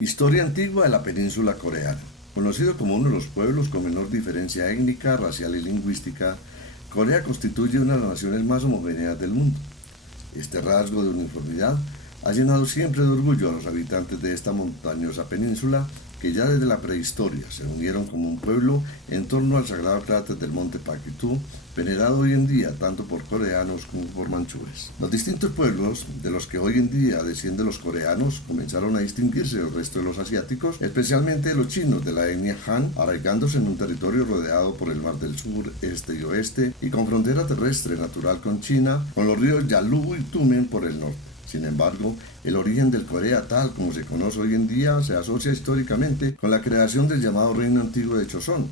Historia antigua de la península coreana. Conocido como uno de los pueblos con menor diferencia étnica, racial y lingüística, Corea constituye una de las naciones más homogéneas del mundo. Este rasgo de uniformidad ha llenado siempre de orgullo a los habitantes de esta montañosa península que ya desde la prehistoria se unieron como un pueblo en torno al sagrado cráter del monte Pakitú, venerado hoy en día tanto por coreanos como por manchúes. Los distintos pueblos de los que hoy en día descienden los coreanos comenzaron a distinguirse del resto de los asiáticos, especialmente los chinos de la etnia Han, arraigándose en un territorio rodeado por el mar del sur, este y oeste, y con frontera terrestre natural con China, con los ríos Yalu y Tumen por el norte. Sin embargo, el origen del Corea tal como se conoce hoy en día se asocia históricamente con la creación del llamado Reino Antiguo de Joseon,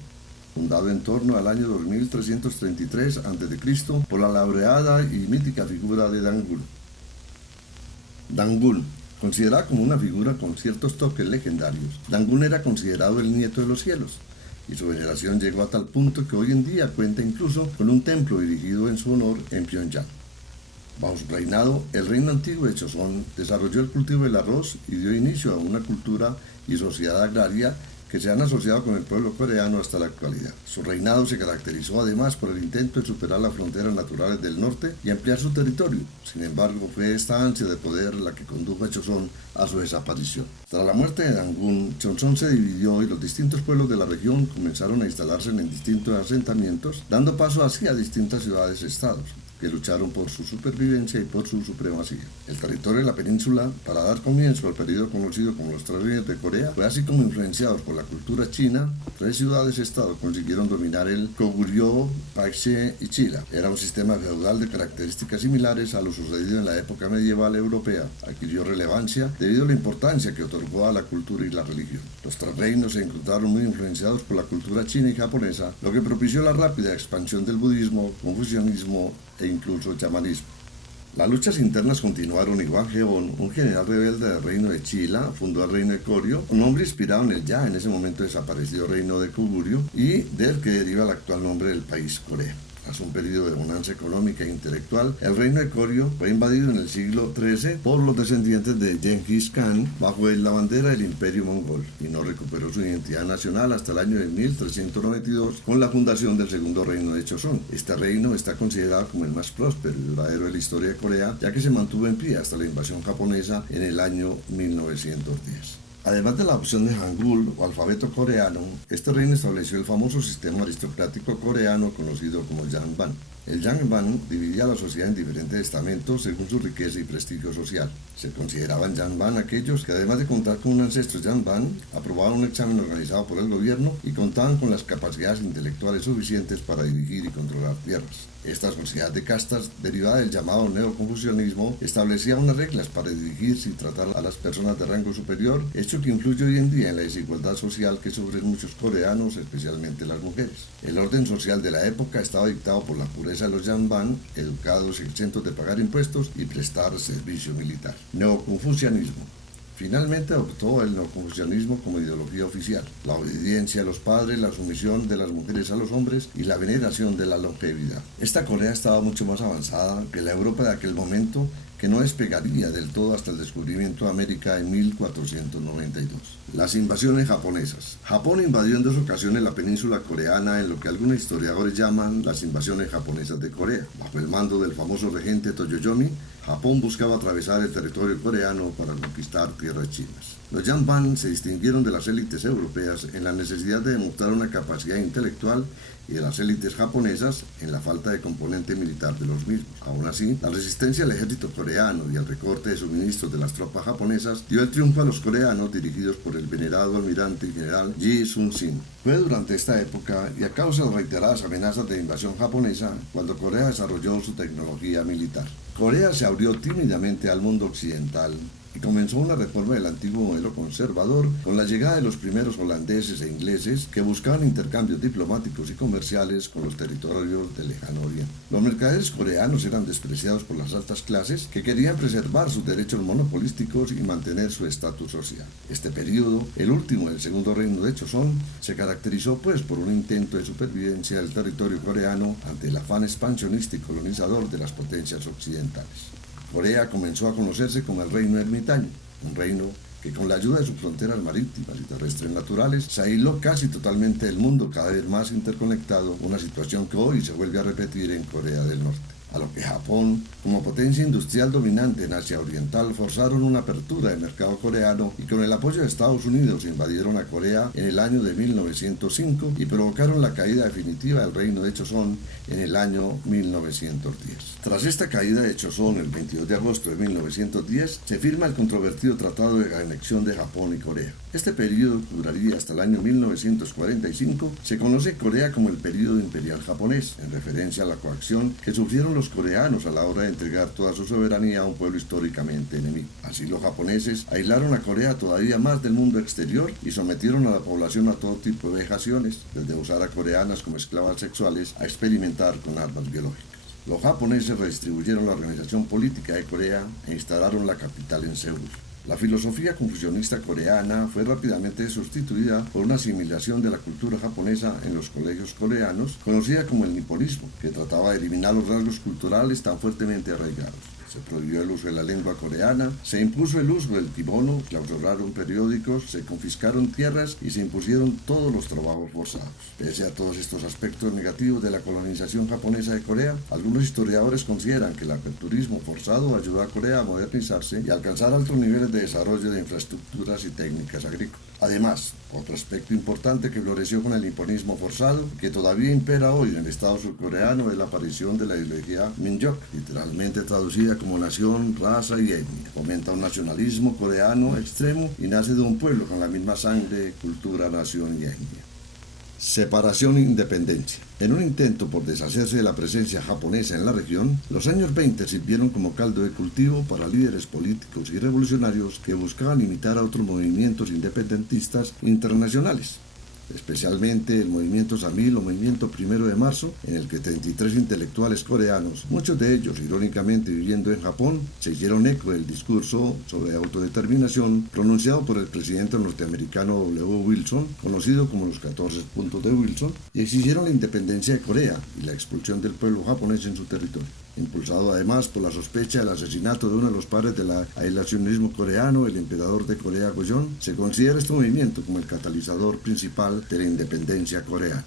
fundado en torno al año 2333 a.C. por la laureada y mítica figura de Dangul. Dangul, considerada como una figura con ciertos toques legendarios, Dangul era considerado el nieto de los cielos, y su veneración llegó a tal punto que hoy en día cuenta incluso con un templo dirigido en su honor en Pyongyang. Bajo su reinado, el reino antiguo de Joseon desarrolló el cultivo del arroz y dio inicio a una cultura y sociedad agraria que se han asociado con el pueblo coreano hasta la actualidad. Su reinado se caracterizó además por el intento de superar las fronteras naturales del norte y ampliar su territorio. Sin embargo, fue esta ansia de poder la que condujo a Joseon a su desaparición. Tras la muerte de Dangul, Joseon se dividió y los distintos pueblos de la región comenzaron a instalarse en distintos asentamientos, dando paso así a distintas ciudades-estados que lucharon por su supervivencia y por su supremacía. El territorio de la península, para dar comienzo al periodo conocido como los Tres Reinos de Corea, fue así como influenciados por la cultura china. Tres ciudades-estado consiguieron dominar el Goguryeo, Pacheon y Chila. Era un sistema feudal de características similares a lo sucedido en la época medieval europea. Adquirió relevancia debido a la importancia que otorgó a la cultura y la religión. Los Tres Reinos se encontraron muy influenciados por la cultura china y japonesa, lo que propició la rápida expansión del budismo, confucianismo e incluso chamanismo. Las luchas internas continuaron y Wang Geon, un general rebelde del reino de Chila, fundó el reino de Goryeo, un nombre inspirado en el ya en ese momento desaparecido reino de Goguryeo y del que deriva el actual nombre del país, Corea. Tras un periodo de bonanza económica e intelectual, el reino de Goryeo fue invadido en el siglo XIII por los descendientes de Genghis Khan bajo la bandera del Imperio Mongol y no recuperó su identidad nacional hasta el año de 1392 con la fundación del segundo reino de Joseon. Este reino está considerado como el más próspero y duradero de la historia de Corea, ya que se mantuvo en pie hasta la invasión japonesa en el año 1910. Además de la opción de Hangul o alfabeto coreano, este reino estableció el famoso sistema aristocrático coreano conocido como Jangban. El Jangban dividía a la sociedad en diferentes estamentos según su riqueza y prestigio social. Se consideraban Jangban aquellos que, además de contar con un ancestro Jangban, aprobaban un examen organizado por el gobierno y contaban con las capacidades intelectuales suficientes para dirigir y controlar tierras. Esta sociedad de castas, derivada del llamado neoconfucianismo, establecía unas reglas para dirigirse y tratar a las personas de rango superior, hecho que influye hoy en día en la desigualdad social que sufren muchos coreanos, especialmente las mujeres. El orden social de la época estaba dictado por la pureza de los Jangban, educados y exentos de pagar impuestos y prestar servicio militar. Neoconfucianismo. Finalmente adoptó el neoconfucianismo como ideología oficial, la obediencia a los padres, la sumisión de las mujeres a los hombres y la veneración de la longevidad. Esta Corea estaba mucho más avanzada que la Europa de aquel momento, que no despegaría del todo hasta el descubrimiento de América en 1492. Las invasiones japonesas. Japón invadió en dos ocasiones la península coreana en lo que algunos historiadores llaman las invasiones japonesas de Corea. Bajo el mando del famoso regente Toyotomi, Japón buscaba atravesar el territorio coreano para conquistar tierras chinas. Los Jangban se distinguieron de las élites europeas en la necesidad de demostrar una capacidad intelectual y de las élites japonesas en la falta de componente militar de los mismos. Aún así, la resistencia al ejército coreano y el recorte de suministros de las tropas japonesas dio el triunfo a los coreanos dirigidos por el venerado almirante y general Yi Sun-sin. Fue durante esta época y a causa de reiteradas amenazas de invasión japonesa cuando Corea desarrolló su tecnología militar. Corea se abrió tímidamente al mundo occidental y comenzó una reforma del antiguo modelo conservador con la llegada de los primeros holandeses e ingleses que buscaban intercambios diplomáticos y comerciales con los territorios del lejano oriente. Los mercaderes coreanos eran despreciados por las altas clases que querían preservar sus derechos monopolísticos y mantener su estatus social. Este periodo, el último del segundo reino de Joseon, se caracterizó pues por un intento de supervivencia del territorio coreano ante el afán expansionista y colonizador de las potencias occidentales. Corea comenzó a conocerse como el reino ermitaño, un reino que con la ayuda de sus fronteras marítimas y terrestres naturales se aisló casi totalmente del mundo, cada vez más interconectado, una situación que hoy se vuelve a repetir en Corea del Norte. A lo que Japón, como potencia industrial dominante en Asia Oriental, forzaron una apertura del mercado coreano y con el apoyo de Estados Unidos invadieron a Corea en el año de 1905 y provocaron la caída definitiva del reino de Choson en el año 1910. Tras esta caída de Choson el 22 de agosto de 1910, se firma el controvertido Tratado de Anexión de Japón y Corea. Este periodo, que duraría hasta el año 1945, se conoce en Corea como el período imperial japonés, en referencia a la coacción que sufrieron los coreanos a la hora de entregar toda su soberanía a un pueblo históricamente enemigo. Así los japoneses aislaron a Corea todavía más del mundo exterior y sometieron a la población a todo tipo de vejaciones, desde usar a coreanas como esclavas sexuales a experimentar con armas biológicas. Los japoneses redistribuyeron la organización política de Corea e instalaron la capital en Seúl. La filosofía confucionista coreana fue rápidamente sustituida por una asimilación de la cultura japonesa en los colegios coreanos, conocida como el niponismo, que trataba de eliminar los rasgos culturales tan fuertemente arraigados. Se prohibió el uso de la lengua coreana, se impuso el uso del kimono, clausuraron periódicos, se confiscaron tierras y se impusieron todos los trabajos forzados. Pese a todos estos aspectos negativos de la colonización japonesa de Corea, algunos historiadores consideran que el aperturismo forzado ayudó a Corea a modernizarse y alcanzar altos niveles de desarrollo de infraestructuras y técnicas agrícolas. Además, otro aspecto importante que floreció con el niponismo forzado, que todavía impera hoy en el Estado surcoreano, es la aparición de la ideología Minjok, literalmente traducida como nación, raza y etnia. Fomenta un nacionalismo coreano extremo y nace de un pueblo con la misma sangre, cultura, nación y etnia. Separación e independencia. En un intento por deshacerse de la presencia japonesa en la región, los años 20 sirvieron como caldo de cultivo para líderes políticos y revolucionarios que buscaban imitar a otros movimientos independentistas internacionales, especialmente el movimiento Samil o movimiento 1 de marzo, en el que 33 intelectuales coreanos, muchos de ellos irónicamente viviendo en Japón, se hicieron eco del discurso sobre autodeterminación pronunciado por el presidente norteamericano W. Wilson, conocido como los 14 puntos de Wilson, y exigieron la independencia de Corea y la expulsión del pueblo japonés en su territorio. Impulsado además por la sospecha del asesinato de uno de los padres del aislacionismo coreano, el emperador de Corea Gojoseon, se considera este movimiento como el catalizador principal de la independencia coreana.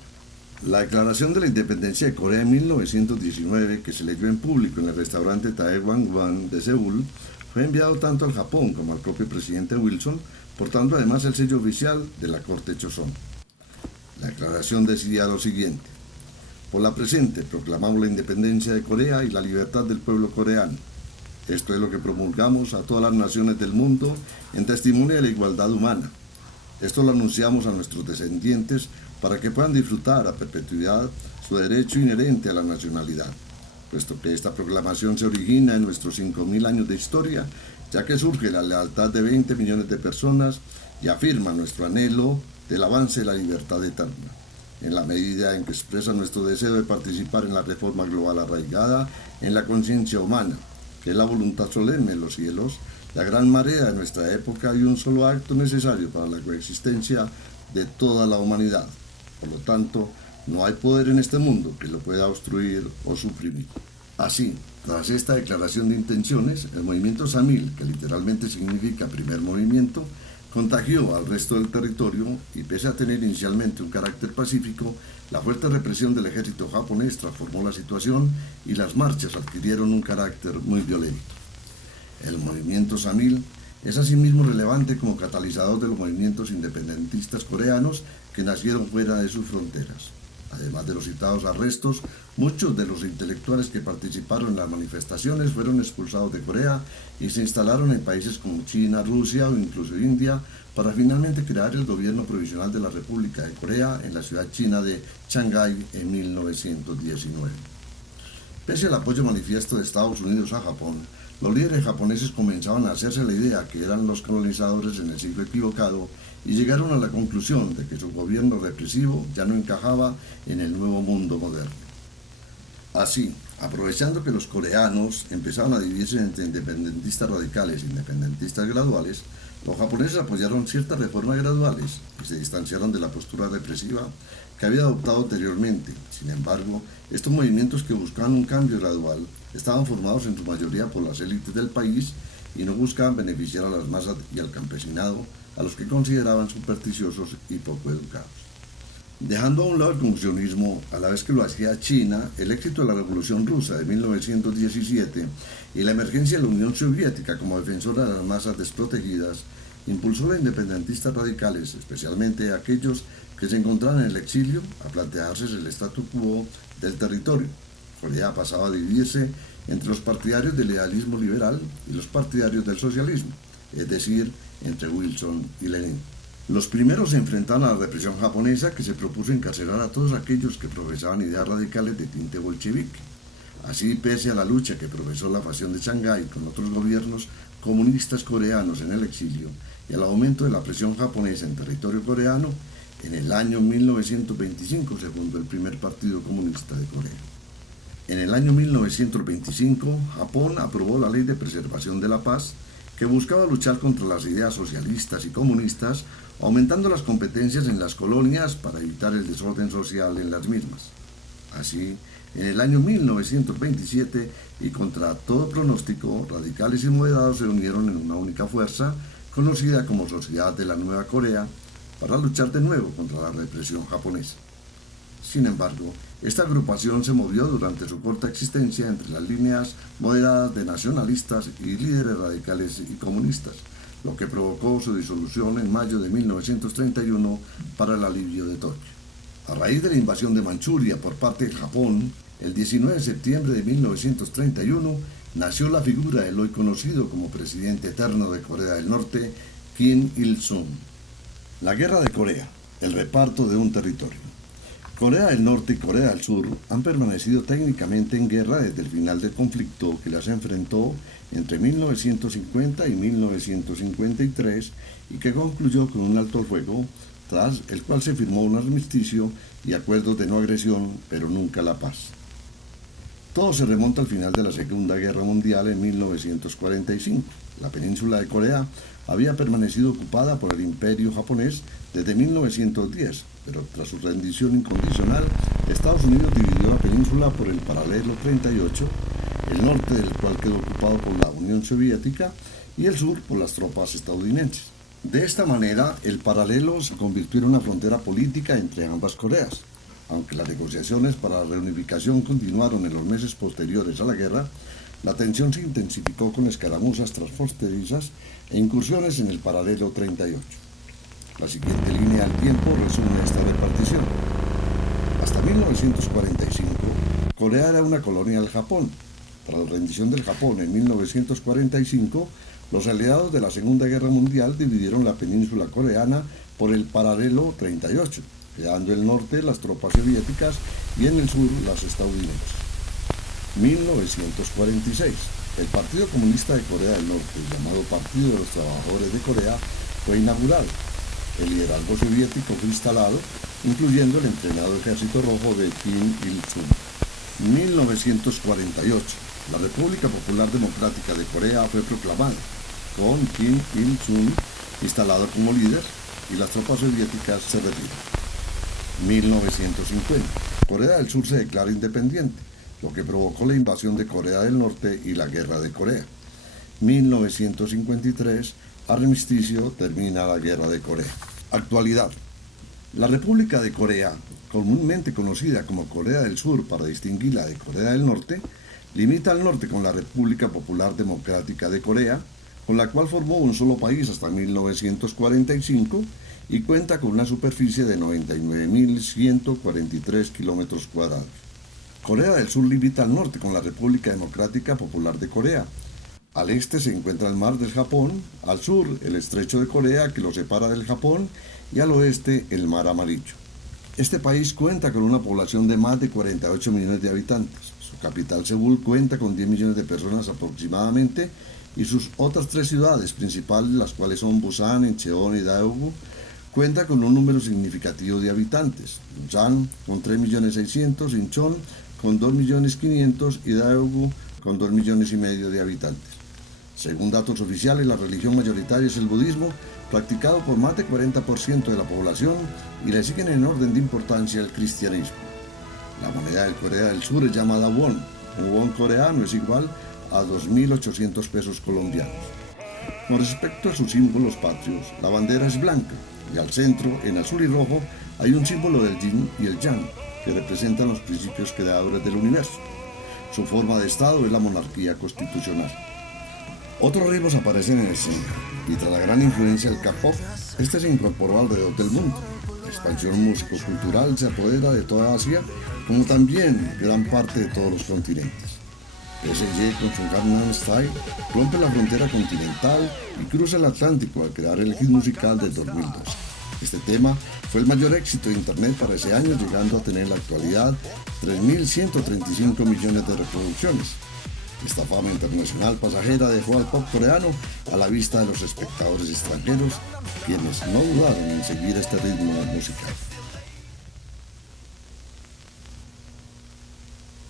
La declaración de la independencia de Corea en 1919, que se leyó en público en el restaurante Taegwangwan de Seúl, fue enviado tanto al Japón como al propio presidente Wilson, portando además el sello oficial de la corte Choson. La declaración decía lo siguiente: por la presente proclamamos la independencia de Corea y la libertad del pueblo coreano. Esto es lo que promulgamos a todas las naciones del mundo en testimonio de la igualdad humana. Esto lo anunciamos a nuestros descendientes para que puedan disfrutar a perpetuidad su derecho inherente a la nacionalidad, puesto que esta proclamación se origina en nuestros 5.000 años de historia, ya que surge la lealtad de 20 millones de personas y afirma nuestro anhelo del avance de la libertad eterna, en la medida en que expresa nuestro deseo de participar en la reforma global arraigada en la conciencia humana, que es la voluntad solemne de los cielos, la gran marea de nuestra época y un solo acto necesario para la coexistencia de toda la humanidad. Por lo tanto, no hay poder en este mundo que lo pueda obstruir o suprimir. Así, tras esta declaración de intenciones, el movimiento Samil, que literalmente significa primer movimiento, contagió al resto del territorio y pese a tener inicialmente un carácter pacífico, la fuerte represión del ejército japonés transformó la situación y las marchas adquirieron un carácter muy violento. El movimiento Samil es asimismo relevante como catalizador de los movimientos independentistas coreanos que nacieron fuera de sus fronteras. Además de los citados arrestos, muchos de los intelectuales que participaron en las manifestaciones fueron expulsados de Corea y se instalaron en países como China, Rusia o incluso India para finalmente crear el gobierno provisional de la República de Corea en la ciudad china de Shanghái en 1919. Pese al apoyo manifiesto de Estados Unidos a Japón, los líderes japoneses comenzaban a hacerse la idea que eran los colonizadores en el siglo equivocado y llegaron a la conclusión de que su gobierno represivo ya no encajaba en el nuevo mundo moderno. Así, aprovechando que los coreanos empezaban a dividirse entre independentistas radicales e independentistas graduales, los japoneses apoyaron ciertas reformas graduales y se distanciaron de la postura represiva que había adoptado anteriormente. Sin embargo, estos movimientos que buscaban un cambio gradual estaban formados en su mayoría por las élites del país y no buscaban beneficiar a las masas y al campesinado, a los que consideraban supersticiosos y poco educados. Dejando a un lado el confucianismo, a la vez que lo hacía China, el éxito de la Revolución Rusa de 1917 y la emergencia de la Unión Soviética como defensora de las masas desprotegidas impulsó a los independentistas radicales, especialmente a aquellos que se encontraban en el exilio, a plantearse el statu quo del territorio. Corea pasaba a dividirse entre los partidarios del idealismo liberal y los partidarios del socialismo, es decir, entre Wilson y Lenin. Los primeros se enfrentaron a la represión japonesa, que se propuso encarcelar a todos aquellos que profesaban ideas radicales de tinte bolchevique. Así, pese a la lucha que profesó la facción de Shanghái con otros gobiernos comunistas coreanos en el exilio y al aumento de la presión japonesa en territorio coreano, en el año 1925 se fundó el primer partido comunista de Corea. En el año 1925, Japón aprobó la Ley de Preservación de la Paz, que buscaba luchar contra las ideas socialistas y comunistas, aumentando las competencias en las colonias para evitar el desorden social en las mismas. Así, en el año 1927, y contra todo pronóstico, radicales y moderados se unieron en una única fuerza, conocida como Sociedad de la Nueva Corea, para luchar de nuevo contra la represión japonesa. Sin embargo, esta agrupación se movió durante su corta existencia entre las líneas moderadas de nacionalistas y líderes radicales y comunistas, lo que provocó su disolución en mayo de 1931 para el alivio de Tokio. A raíz de la invasión de Manchuria por parte de Japón, el 19 de septiembre de 1931 nació la figura del hoy conocido como presidente eterno de Corea del Norte, Kim Il-sung. La Guerra de Corea, el reparto de un territorio. Corea del Norte y Corea del Sur han permanecido técnicamente en guerra desde el final del conflicto que las enfrentó entre 1950 y 1953 y que concluyó con un alto el fuego, tras el cual se firmó un armisticio y acuerdos de no agresión, pero nunca la paz. Todo se remonta al final de la Segunda Guerra Mundial en 1945. La península de Corea había permanecido ocupada por el Imperio japonés desde 1910, pero tras su rendición incondicional, Estados Unidos dividió la península por el paralelo 38, el norte del cual quedó ocupado por la Unión Soviética y el sur por las tropas estadounidenses. De esta manera, el paralelo se convirtió en una frontera política entre ambas Coreas. Aunque las negociaciones para la reunificación continuaron en los meses posteriores a la guerra, la tensión se intensificó con escaramuzas transfronterizas e incursiones en el paralelo 38. La siguiente línea del tiempo resume esta repartición. Hasta 1945, Corea era una colonia del Japón. Tras la rendición del Japón en 1945, los aliados de la Segunda Guerra Mundial dividieron la península coreana por el paralelo 38, quedando en el norte las tropas soviéticas y en el sur las estadounidenses. 1946. El Partido Comunista de Corea del Norte, llamado Partido de los Trabajadores de Corea, fue inaugurado. El liderazgo soviético fue instalado, incluyendo el entrenado Ejército Rojo de Kim Il-sung. 1948. La República Popular Democrática de Corea fue proclamada, con Kim Il-sung instalado como líder, y las tropas soviéticas se retiran. 1950. Corea del Sur se declara independiente, lo que provocó la invasión de Corea del Norte y la Guerra de Corea. 1953. Armisticio, termina la Guerra de Corea. Actualidad. La República de Corea, comúnmente conocida como Corea del Sur para distinguirla de Corea del Norte, limita al norte con la República Popular Democrática de Corea, con la cual formó un solo país hasta 1945 y cuenta con una superficie de 99.143 kilómetros cuadrados. Corea del Sur limita al norte con la República Democrática Popular de Corea. Al este se encuentra el Mar del Japón, al sur el Estrecho de Corea que lo separa del Japón y al oeste el Mar Amarillo. Este país cuenta con una población de más de 48 millones de habitantes. Su capital, Seúl, cuenta con 10 millones de personas aproximadamente y sus otras tres ciudades principales, las cuales son Busan, Incheon y Daegu, cuenta con un número significativo de habitantes. Busan con 3.600.000, Incheon con 2.500.000 y Daegu con 2,5 millones de habitantes. Según datos oficiales, la religión mayoritaria es el budismo, practicado por más del 40% de la población, y le siguen en orden de importancia el cristianismo. La moneda de Corea del Sur es llamada won. Un won coreano es igual a 2.800 pesos colombianos. Con respecto a sus símbolos patrios, la bandera es blanca y al centro, en azul y rojo, hay un símbolo del yin y el yang, que representan los principios creadores del universo. Su forma de Estado es la monarquía constitucional. Otros ritmos aparecen en escena, y tras la gran influencia del K-pop, este se incorporó alrededor del mundo. La expansión músico-cultural se apodera de toda Asia, como también gran parte de todos los continentes. PSG con su Gangnam Style rompe la frontera continental y cruza el Atlántico al crear el hit musical de 2002. Este tema fue el mayor éxito de internet para ese año, llegando a tener en la actualidad 3.135 millones de reproducciones. Esta fama internacional pasajera dejó al pop coreano a la vista de los espectadores extranjeros, quienes no dudaron en seguir este ritmo musical.